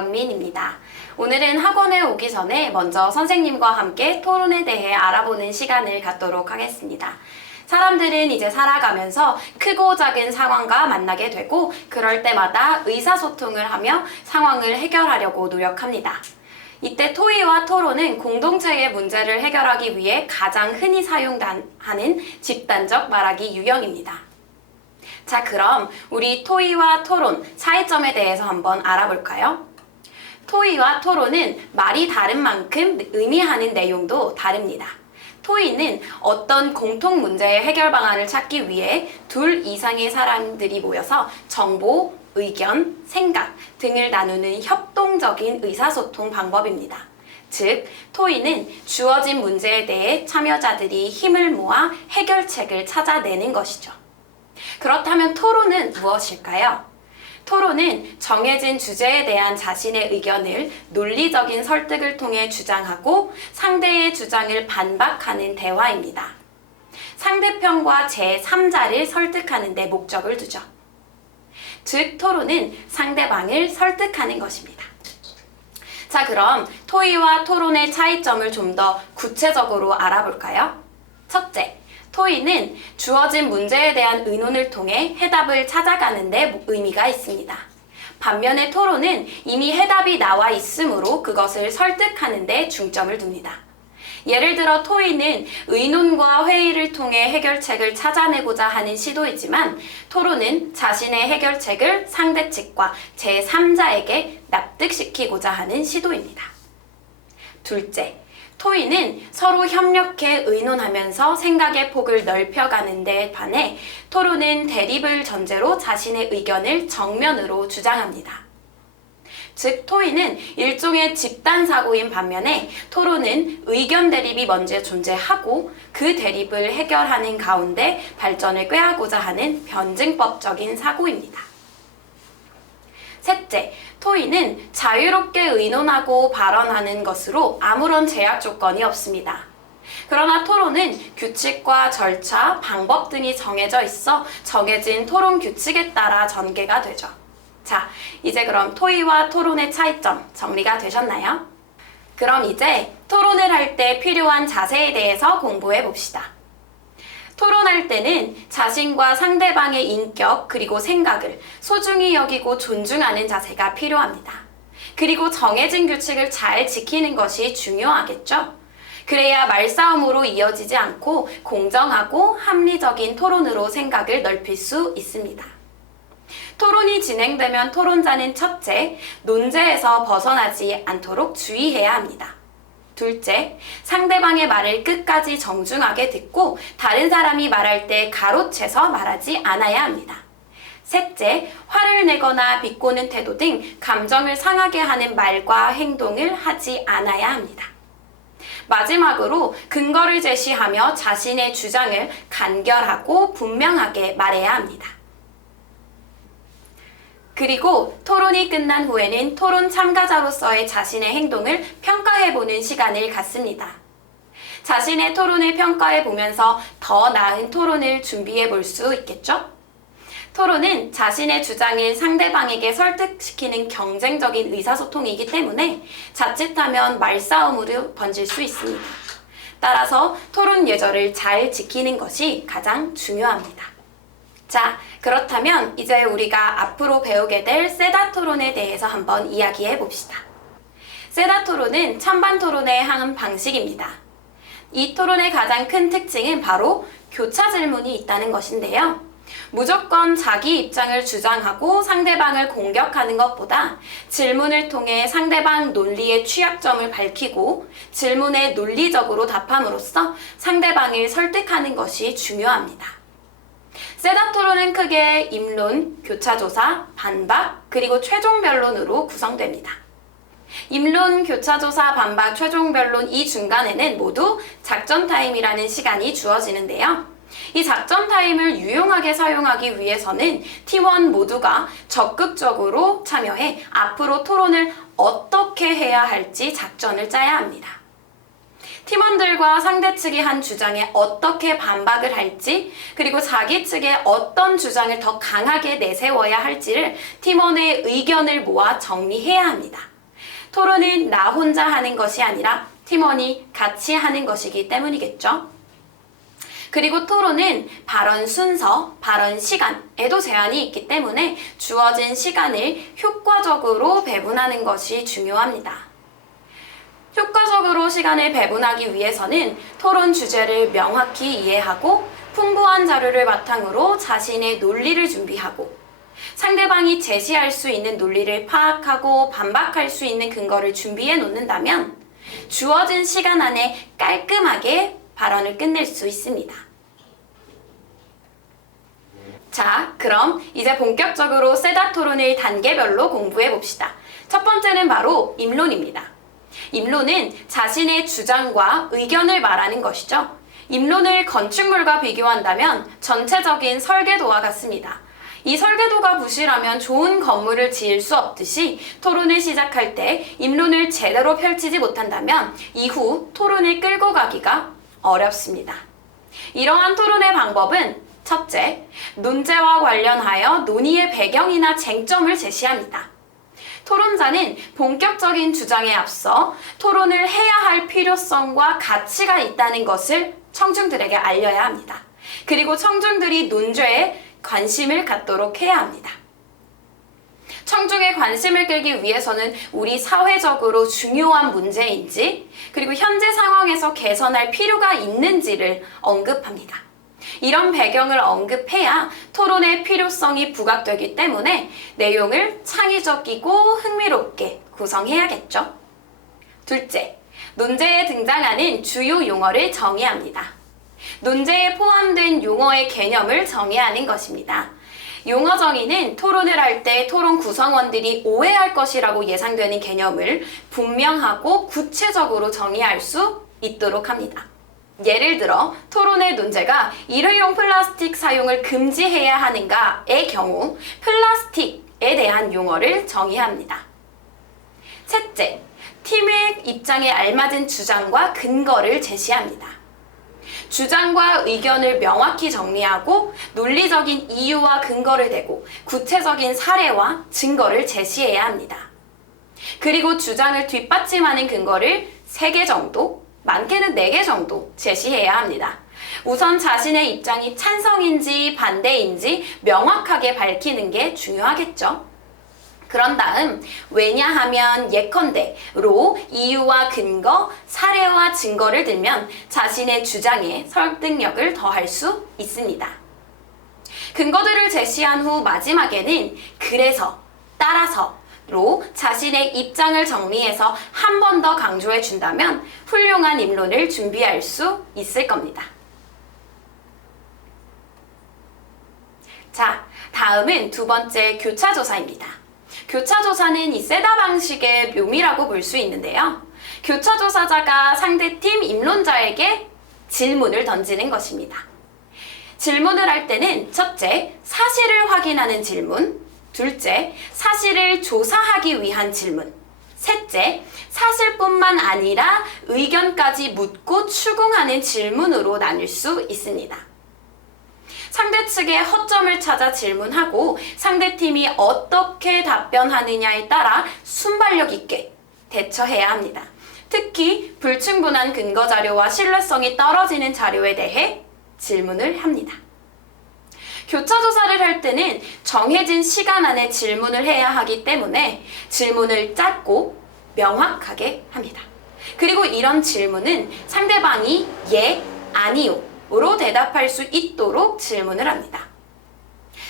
김경민입니다. 오늘은 학원에 오기 전에 먼저 선생님과 함께 토론에 대해 알아보는 시간을 갖도록 하겠습니다. 사람들은 이제 살아가면서 크고 작은 상황과 만나게 되고 그럴 때마다 의사소통을 하며 상황을 해결하려고 노력합니다. 이때 토의와 토론은 공동체의 문제를 해결하기 위해 가장 흔히 사용하는 집단적 말하기 유형입니다. 자, 그럼 우리 토의와 토론, 차이점에 대해서 한번 알아볼까요? 토의와 토론은 말이 다른 만큼 의미하는 내용도 다릅니다. 토의는 어떤 공통 문제의 해결 방안을 찾기 위해 둘 이상의 사람들이 모여서 정보, 의견, 생각 등을 나누는 협동적인 의사소통 방법입니다. 즉, 토의는 주어진 문제에 대해 참여자들이 힘을 모아 해결책을 찾아내는 것이죠. 그렇다면 토론은 무엇일까요? 토론은 정해진 주제에 대한 자신의 의견을 논리적인 설득을 통해 주장하고 상대의 주장을 반박하는 대화입니다. 상대편과 제3자를 설득하는 데 목적을 두죠. 즉, 토론은 상대방을 설득하는 것입니다. 자, 그럼 토의와 토론의 차이점을 좀 더 구체적으로 알아볼까요? 첫째, 토의는 주어진 문제에 대한 의논을 통해 해답을 찾아가는 데 의미가 있습니다. 반면에 토론은 이미 해답이 나와 있으므로 그것을 설득하는 데 중점을 둡니다. 예를 들어 토의는 의논과 회의를 통해 해결책을 찾아내고자 하는 시도이지만 토론은 자신의 해결책을 상대 측과 제3자에게 납득시키고자 하는 시도입니다. 둘째, 토의는 서로 협력해 의논하면서 생각의 폭을 넓혀가는 데 반해 토론은 대립을 전제로 자신의 의견을 정면으로 주장합니다. 즉, 토의는 일종의 집단사고인 반면에 토론은 의견 대립이 먼저 존재하고 그 대립을 해결하는 가운데 발전을 꾀하고자 하는 변증법적인 사고입니다. 셋째, 토의는 자유롭게 의논하고 발언하는 것으로 아무런 제약 조건이 없습니다. 그러나 토론은 규칙과 절차, 방법 등이 정해져 있어 정해진 토론 규칙에 따라 전개가 되죠. 자, 이제 그럼 토의와 토론의 차이점 정리가 되셨나요? 그럼 이제 토론을 할 때 필요한 자세에 대해서 공부해 봅시다. 토론할 때는 자신과 상대방의 인격 그리고 생각을 소중히 여기고 존중하는 자세가 필요합니다. 그리고 정해진 규칙을 잘 지키는 것이 중요하겠죠? 그래야 말싸움으로 이어지지 않고 공정하고 합리적인 토론으로 생각을 넓힐 수 있습니다. 토론이 진행되면 토론자는 첫째, 논제에서 벗어나지 않도록 주의해야 합니다. 둘째, 상대방의 말을 끝까지 정중하게 듣고 다른 사람이 말할 때 가로채서 말하지 않아야 합니다. 셋째, 화를 내거나 비꼬는 태도 등 감정을 상하게 하는 말과 행동을 하지 않아야 합니다. 마지막으로 근거를 제시하며 자신의 주장을 간결하고 분명하게 말해야 합니다. 그리고 토론이 끝난 후에는 토론 참가자로서의 자신의 행동을 평가해보는 시간을 갖습니다. 자신의 토론을 평가해보면서 더 나은 토론을 준비해볼 수 있겠죠? 토론은 자신의 주장을 상대방에게 설득시키는 경쟁적인 의사소통이기 때문에 자칫하면 말싸움으로 번질 수 있습니다. 따라서 토론 예절을 잘 지키는 것이 가장 중요합니다. 자, 그렇다면 이제 우리가 앞으로 배우게 될 세다 토론에 대해서 한번 이야기해 봅시다. 세다 토론은 찬반 토론의 한 방식입니다. 이 토론의 가장 큰 특징은 바로 교차 질문이 있다는 것인데요. 무조건 자기 입장을 주장하고 상대방을 공격하는 것보다 질문을 통해 상대방 논리의 취약점을 밝히고 질문에 논리적으로 답함으로써 상대방을 설득하는 것이 중요합니다. 세다 토론은 크게 입론, 교차조사, 반박, 그리고 최종 변론으로 구성됩니다. 입론, 교차조사, 반박, 최종 변론 이 중간에는 모두 작전 타임이라는 시간이 주어지는데요. 이 작전 타임을 유용하게 사용하기 위해서는 팀원 모두가 적극적으로 참여해 앞으로 토론을 어떻게 해야 할지 작전을 짜야 합니다. 팀원들과 상대 측이 한 주장에 어떻게 반박을 할지, 그리고 자기 측의 어떤 주장을 더 강하게 내세워야 할지를 팀원의 의견을 모아 정리해야 합니다. 토론은 나 혼자 하는 것이 아니라 팀원이 같이 하는 것이기 때문이겠죠. 그리고 토론은 발언 순서, 발언 시간에도 제한이 있기 때문에 주어진 시간을 효과적으로 배분하는 것이 중요합니다. 효과적으로 시간을 배분하기 위해서는 토론 주제를 명확히 이해하고 풍부한 자료를 바탕으로 자신의 논리를 준비하고 상대방이 제시할 수 있는 논리를 파악하고 반박할 수 있는 근거를 준비해 놓는다면 주어진 시간 안에 깔끔하게 발언을 끝낼 수 있습니다. 자, 그럼 이제 본격적으로 세다 토론을 단계별로 공부해 봅시다. 첫 번째는 바로 입론입니다. 입론은 자신의 주장과 의견을 말하는 것이죠. 입론을 건축물과 비교한다면 전체적인 설계도와 같습니다. 이 설계도가 부실하면 좋은 건물을 지을 수 없듯이 토론을 시작할 때 입론을 제대로 펼치지 못한다면 이후 토론을 끌고 가기가 어렵습니다. 이러한 토론의 방법은 첫째, 논제와 관련하여 논의의 배경이나 쟁점을 제시합니다. 토론자는 본격적인 주장에 앞서 토론을 해야 할 필요성과 가치가 있다는 것을 청중들에게 알려야 합니다. 그리고 청중들이 논제에 관심을 갖도록 해야 합니다. 청중의 관심을 끌기 위해서는 우리 사회적으로 중요한 문제인지, 그리고 현재 상황에서 개선할 필요가 있는지를 언급합니다. 이런 배경을 언급해야 토론의 필요성이 부각되기 때문에 내용을 창의적이고 흥미롭게 구성해야겠죠. 둘째, 논제에 등장하는 주요 용어를 정의합니다. 논제에 포함된 용어의 개념을 정의하는 것입니다. 용어 정의는 토론을 할 때 토론 구성원들이 오해할 것이라고 예상되는 개념을 분명하고 구체적으로 정의할 수 있도록 합니다. 예를 들어 토론의 논제가 일회용 플라스틱 사용을 금지해야 하는가의 경우 플라스틱에 대한 용어를 정의합니다. 셋째, 팀의 입장에 알맞은 주장과 근거를 제시합니다. 주장과 의견을 명확히 정리하고 논리적인 이유와 근거를 대고 구체적인 사례와 증거를 제시해야 합니다. 그리고 주장을 뒷받침하는 근거를 3개 정도, 많게는 4개 정도 제시해야 합니다. 우선 자신의 입장이 찬성인지 반대인지 명확하게 밝히는 게 중요하겠죠. 그런 다음 왜냐하면 예컨대로 이유와 근거, 사례와 증거를 들면 자신의 주장에 설득력을 더할 수 있습니다. 근거들을 제시한 후 마지막에는 그래서, 따라서로 자신의 입장을 정리해서 한 번 더 강조해 준다면 훌륭한 입론을 준비할 수 있을 겁니다. 자, 다음은 두 번째 교차조사입니다. 교차조사는 이 세다 방식의 묘미라고 볼 수 있는데요. 교차조사자가 상대팀 입론자에게 질문을 던지는 것입니다. 질문을 할 때는 첫째, 사실을 확인하는 질문, 둘째, 사실을 조사하기 위한 질문, 셋째, 사실뿐만 아니라 의견까지 묻고 추궁하는 질문으로 나눌 수 있습니다. 상대 측의 허점을 찾아 질문하고 상대팀이 어떻게 답변하느냐에 따라 순발력 있게 대처해야 합니다. 특히 불충분한 근거 자료와 신뢰성이 떨어지는 자료에 대해 질문을 합니다. 교차조사를 할 때는 정해진 시간 안에 질문을 해야 하기 때문에 질문을 짧고 명확하게 합니다. 그리고 이런 질문은 상대방이 예, 아니요 로 대답할 수 있도록 질문을 합니다.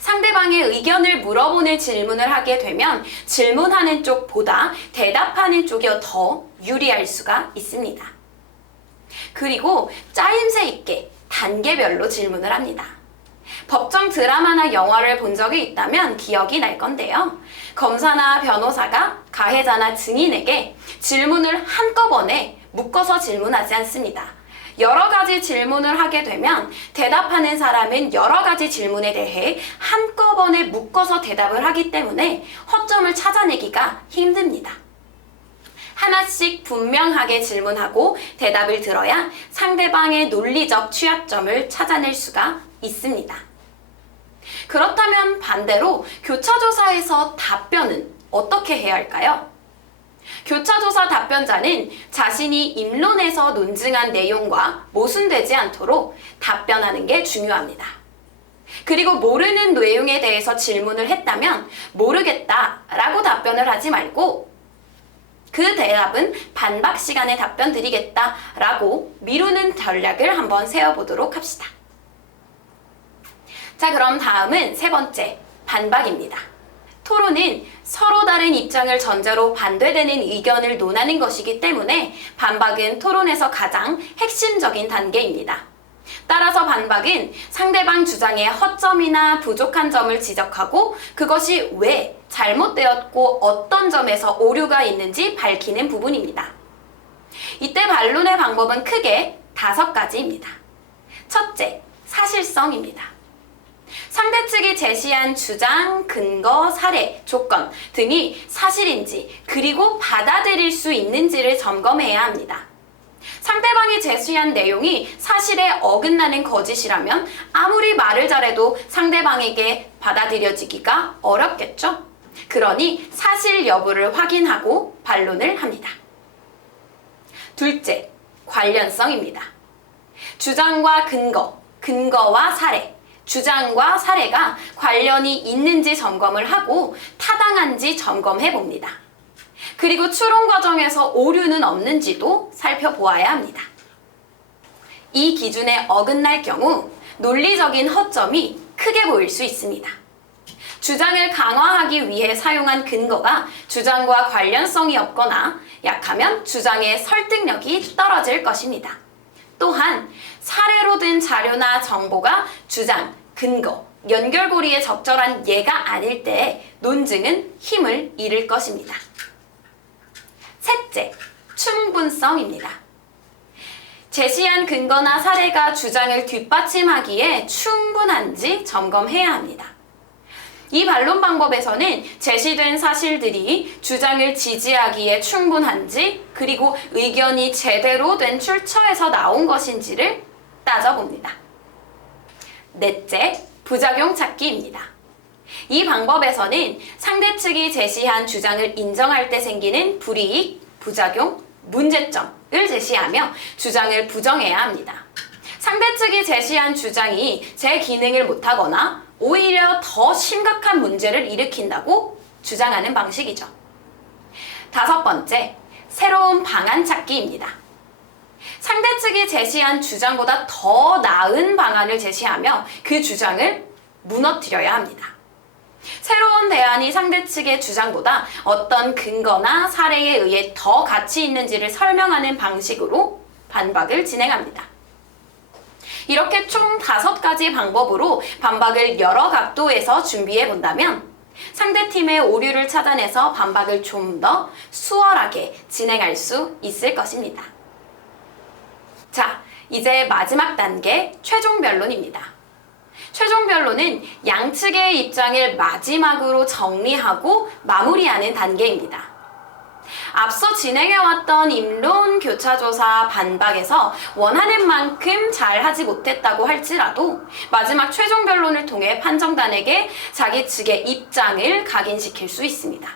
상대방의 의견을 물어보는 질문을 하게 되면 질문하는 쪽보다 대답하는 쪽이 더 유리할 수가 있습니다. 그리고 짜임새 있게 단계별로 질문을 합니다. 법정 드라마나 영화를 본 적이 있다면 기억이 날 건데요. 검사나 변호사가 가해자나 증인에게 질문을 한꺼번에 묶어서 질문하지 않습니다. 여러 가지 질문을 하게 되면 대답하는 사람은 여러 가지 질문에 대해 한꺼번에 묶어서 대답을 하기 때문에 허점을 찾아내기가 힘듭니다. 하나씩 분명하게 질문하고 대답을 들어야 상대방의 논리적 취약점을 찾아낼 수가 있습니다. 그렇다면 반대로 교차조사에서 답변은 어떻게 해야 할까요? 교차조사 답변자는 자신이 입론에서 논증한 내용과 모순되지 않도록 답변하는 게 중요합니다. 그리고 모르는 내용에 대해서 질문을 했다면 모르겠다라고 답변을 하지 말고 그 대답은 반박 시간에 답변 드리겠다라고 미루는 전략을 한번 세워보도록 합시다. 자, 그럼 다음은 세 번째, 반박입니다. 토론은 서로 다른 입장을 전제로 반대되는 의견을 논하는 것이기 때문에 반박은 토론에서 가장 핵심적인 단계입니다. 따라서 반박은 상대방 주장의 허점이나 부족한 점을 지적하고 그것이 왜 잘못되었고 어떤 점에서 오류가 있는지 밝히는 부분입니다. 이때 반론의 방법은 크게 5가지입니다. 첫째, 사실성입니다. 상대 측이 제시한 주장, 근거, 사례, 조건 등이 사실인지 그리고 받아들일 수 있는지를 점검해야 합니다. 상대방이 제시한 내용이 사실에 어긋나는 거짓이라면 아무리 말을 잘해도 상대방에게 받아들여지기가 어렵겠죠? 그러니 사실 여부를 확인하고 반론을 합니다. 둘째, 관련성입니다. 주장과 근거, 근거와 사례, 주장과 사례가 관련이 있는지 점검을 하고 타당한지 점검해 봅니다. 그리고 추론 과정에서 오류는 없는지도 살펴보아야 합니다. 이 기준에 어긋날 경우 논리적인 허점이 크게 보일 수 있습니다. 주장을 강화하기 위해 사용한 근거가 주장과 관련성이 없거나 약하면 주장의 설득력이 떨어질 것입니다. 또한 사례로 든 자료나 정보가 주장, 근거, 연결고리에 적절한 예가 아닐 때 논증은 힘을 잃을 것입니다. 셋째, 충분성입니다. 제시한 근거나 사례가 주장을 뒷받침하기에 충분한지 점검해야 합니다. 이 반론 방법에서는 제시된 사실들이 주장을 지지하기에 충분한지 그리고 의견이 제대로 된 출처에서 나온 것인지를 따져봅니다. 넷째, 부작용 찾기입니다. 이 방법에서는 상대 측이 제시한 주장을 인정할 때 생기는 불이익, 부작용, 문제점을 제시하며 주장을 부정해야 합니다. 상대 측이 제시한 주장이 제 기능을 못하거나 오히려 더 심각한 문제를 일으킨다고 주장하는 방식이죠. 5번째, 새로운 방안 찾기입니다. 상대 측이 제시한 주장보다 더 나은 방안을 제시하며 그 주장을 무너뜨려야 합니다. 새로운 대안이 상대 측의 주장보다 어떤 근거나 사례에 의해 더 가치 있는지를 설명하는 방식으로 반박을 진행합니다. 이렇게 총 5가지 방법으로 반박을 여러 각도에서 준비해 본다면 상대팀의 오류를 찾아내서 반박을 좀 더 수월하게 진행할 수 있을 것입니다. 자, 이제 마지막 단계, 최종 변론입니다. 최종 변론은 양측의 입장을 마지막으로 정리하고 마무리하는 단계입니다. 앞서 진행해왔던 입론, 교차조사, 반박에서 원하는 만큼 잘하지 못했다고 할지라도 마지막 최종 변론을 통해 판정단에게 자기 측의 입장을 각인시킬 수 있습니다.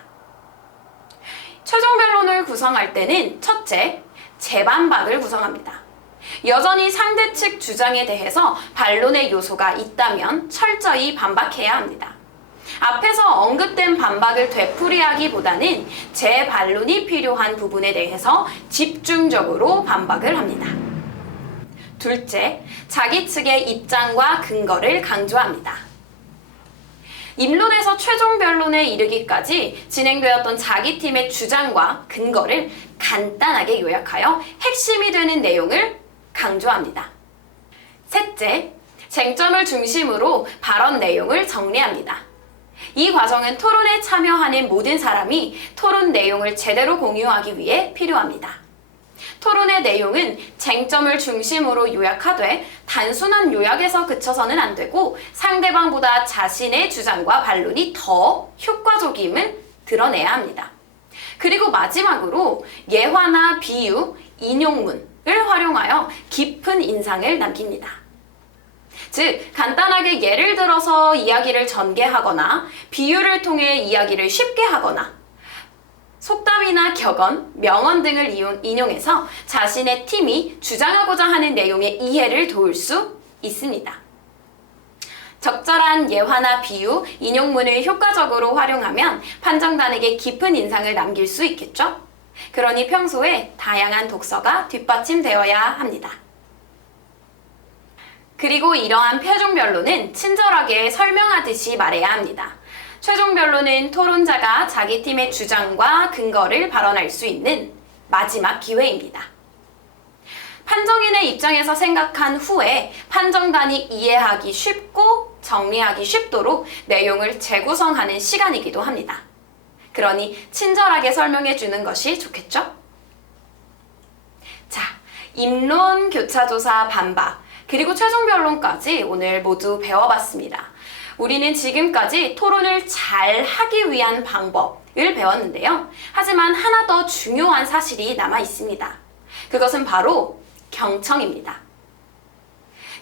최종 변론을 구성할 때는 첫째, 재반박을 구성합니다. 여전히 상대 측 주장에 대해서 반론의 요소가 있다면 철저히 반박해야 합니다. 앞에서 언급된 반박을 되풀이하기보다는 재반론이 필요한 부분에 대해서 집중적으로 반박을 합니다. 둘째, 자기 측의 입장과 근거를 강조합니다. 입론에서 최종 변론에 이르기까지 진행되었던 자기 팀의 주장과 근거를 간단하게 요약하여 핵심이 되는 내용을 강조합니다. 셋째, 쟁점을 중심으로 발언 내용을 정리합니다. 이 과정은 토론에 참여하는 모든 사람이 토론 내용을 제대로 공유하기 위해 필요합니다. 토론의 내용은 쟁점을 중심으로 요약하되 단순한 요약에서 그쳐서는 안 되고 상대방보다 자신의 주장과 반론이 더 효과적임을 드러내야 합니다. 그리고 마지막으로 예화나 비유, 인용문을 활용하여 깊은 인상을 남깁니다. 즉, 간단하게 예를 들어서 이야기를 전개하거나 비유를 통해 이야기를 쉽게 하거나 속담이나 격언, 명언 등을 인용해서 자신의 팀이 주장하고자 하는 내용의 이해를 도울 수 있습니다. 적절한 예화나 비유, 인용문을 효과적으로 활용하면 판정단에게 깊은 인상을 남길 수 있겠죠? 그러니 평소에 다양한 독서가 뒷받침되어야 합니다. 그리고 이러한 표정 변론은 친절하게 설명하듯이 말해야 합니다. 최종 변론은 토론자가 자기 팀의 주장과 근거를 발언할 수 있는 마지막 기회입니다. 판정인의 입장에서 생각한 후에 판정단이 이해하기 쉽고 정리하기 쉽도록 내용을 재구성하는 시간이기도 합니다. 그러니 친절하게 설명해 주는 것이 좋겠죠? 자, 입론, 교차조사, 반박, 그리고 최종 변론까지 오늘 모두 배워봤습니다. 우리는 지금까지 토론을 잘 하기 위한 방법을 배웠는데요. 하지만 하나 더 중요한 사실이 남아 있습니다. 그것은 바로 경청입니다.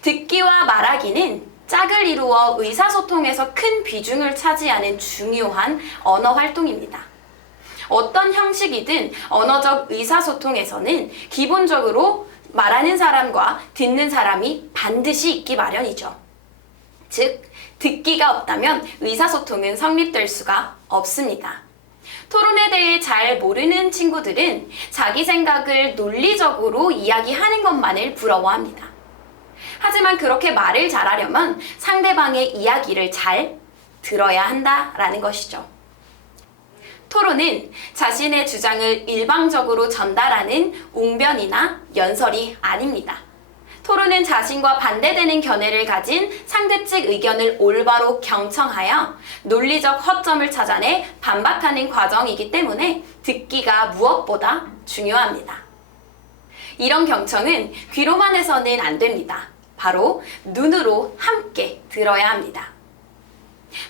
듣기와 말하기는 짝을 이루어 의사소통에서 큰 비중을 차지하는 중요한 언어 활동입니다. 어떤 형식이든 언어적 의사소통에서는 기본적으로 말하는 사람과 듣는 사람이 반드시 있기 마련이죠. 즉, 듣기가 없다면 의사소통은 성립될 수가 없습니다. 토론에 대해 잘 모르는 친구들은 자기 생각을 논리적으로 이야기하는 것만을 부러워합니다. 하지만 그렇게 말을 잘하려면 상대방의 이야기를 잘 들어야 한다라는 것이죠. 토론은 자신의 주장을 일방적으로 전달하는 웅변이나 연설이 아닙니다. 토론은 자신과 반대되는 견해를 가진 상대 측 의견을 올바로 경청하여 논리적 허점을 찾아내 반박하는 과정이기 때문에 듣기가 무엇보다 중요합니다. 이런 경청은 귀로만 해서는 안 됩니다. 바로 눈으로 함께 들어야 합니다.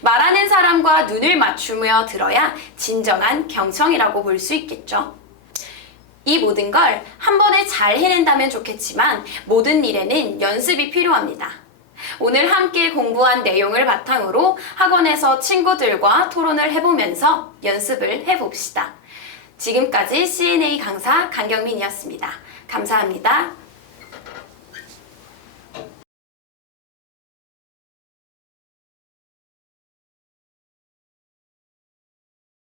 말하는 사람과 눈을 맞추며 들어야 진정한 경청이라고 볼 수 있겠죠. 이 모든 걸 한 번에 잘 해낸다면 좋겠지만 모든 일에는 연습이 필요합니다. 오늘 함께 공부한 내용을 바탕으로 학원에서 친구들과 토론을 해보면서 연습을 해봅시다. 지금까지 CNA 강사 강경민이었습니다. 감사합니다.